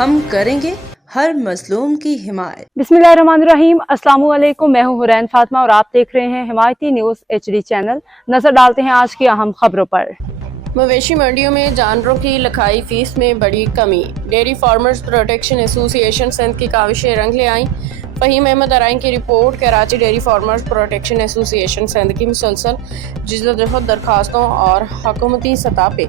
ہم کریں گے ہر مظلوم کی حمایت۔ بسمillahirrahmanirrahیم، السلام علیکم، میں ہوں حورین فاطمہ اور آپ دیکھ رہے ہیں حمایتی نیوز HD چینل۔ نظر ڈالتے ہیں آج کی اہم خبروں پر۔ مویشی منڈیوں میں جانوروں کی لکھائی فیس میں بڑی کمی، ڈیری فارمرز پروٹیکشن ایسوسی ایشن سندھ کی کاوشیں رنگ لے آئیں۔ فہیم احمد ارائیں کی report. Karachi dairy farmers protection ایسوسی ایشن سندھ کی مسلسل جدوجہد، درخواستوں اور حکومتی سطح پہ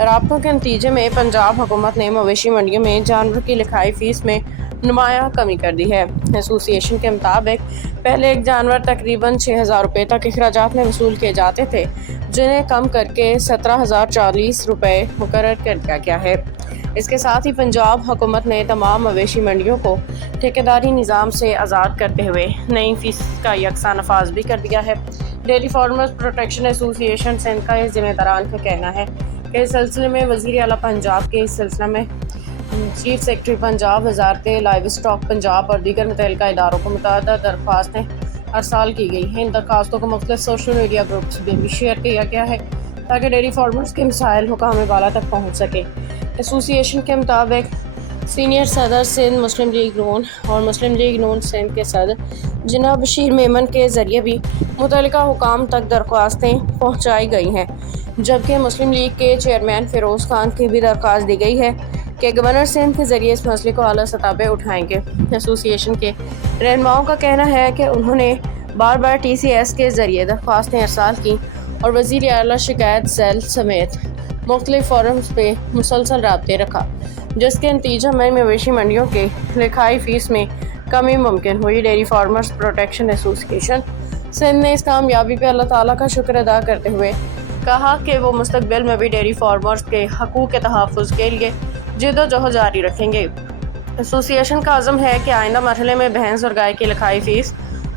رابطوں کے نتیجے میں پنجاب حکومت نے مویشی منڈیوں میں جانوروں کی لکھائی فیس میں نمایاں کمی کر دی ہے۔ ایسوسی ایشن کے مطابق پہلے ایک جانور تقریباً 6,000 روپے تک اخراجات میں وصول کیے جاتے تھے، جنہیں کم کر کے 17,040 روپے مقرر کر دیا گیا ہے۔ اس کے ساتھ ہی پنجاب حکومت نے تمام مویشی منڈیوں کو ٹھیکیداری نظام سے آزاد کرتے ہوئے نئی فیس کا یکساں نفاذ بھی کر دیا ہے۔ ڈیری فارمرز پروٹیکشن ایسوسی ایشن سندھ کا ذمہ داران کا کہنا ہے کہ اس سلسلے میں وزیر اعلیٰ پنجاب کے اس سلسلے میں چیف سیکرٹری پنجاب، وزارت لائیو اسٹاک پنجاب اور دیگر متعلقہ اداروں کو متعدد درخواستیں ارسال کی گئی ہیں۔ ان درخواستوں کو مختلف سوشل میڈیا گروپس میں بھی شیئر کیا گیا ہے تاکہ ڈیری فارمرز کے مسائل حکام بالا تک پہنچ سکے۔ ایسوسی ایشن کے مطابق سینئر صدر سندھ مسلم لیگ نون اور مسلم لیگ نون سندھ کے صدر جناب بشیر میمن کے ذریعے بھی متعلقہ حکام تک درخواستیں پہنچائی گئی ہیں، جبکہ مسلم لیگ کے چیئرمین فیروز خان کی بھی درخواست دی گئی ہے کہ گورنر سندھ کے ذریعے اس مسئلے کو اعلیٰ سطح پہ اٹھائیں گے۔ ایسوسی ایشن کے رہنماؤں کا کہنا ہے کہ انہوں نے بار بار TCS کے ذریعے درخواستیں ارسال کی اور وزیر اعلیٰ شکایت سیل سمیت مختلف فورمز پہ مسلسل رابطے رکھا، جس کے نتیجہ میں مویشی منڈیوں کے لکھائی فیس میں کمی ممکن ہوئی۔ ڈیری فارمرز پروٹیکشن ایسوسی ایشن سندھ نے اس کامیابی پہ اللہ تعالیٰ کا شکر ادا کرتے ہوئے کہا کہ وہ مستقبل میں بھی ڈیری فارمرز کے حقوق کے تحفظ کے لیے جدوجہد جاری رکھیں گے۔ ایسوسی ایشن کا عزم ہے کہ آئندہ مرحلے میں بھینس اور گائے کی لکھائی فیس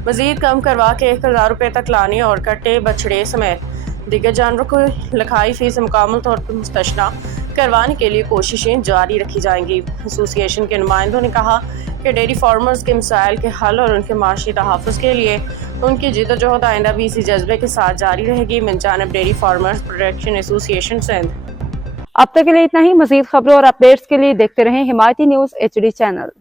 مزید کم کروا کے 1,000 روپے تک لانے اور کٹے، بچھڑے سمیت دیگر جانوروں کو لکھائی فیس سے مکمل طور پر مستثنی کروانے کے لیے کوششیں جاری رکھی جائیں گی۔ ایسوسی ایشن کے نمائندوں نے کہا کہ ڈیری فارمرز کے مسائل کے حل اور ان کے معاشی تحفظ کے لیے ان کی جدوجہد آئندہ بھی اسی جذبے کے ساتھ جاری رہے گی۔ من جانب ڈیری فارمرز پروٹیکشن ایسوسی ایشن سندھ۔ اب تک کے لیے اتنا ہی۔ مزید خبروں اور اپڈیٹس کے لیے دیکھتے رہیں حمایتی نیوز HD چینل۔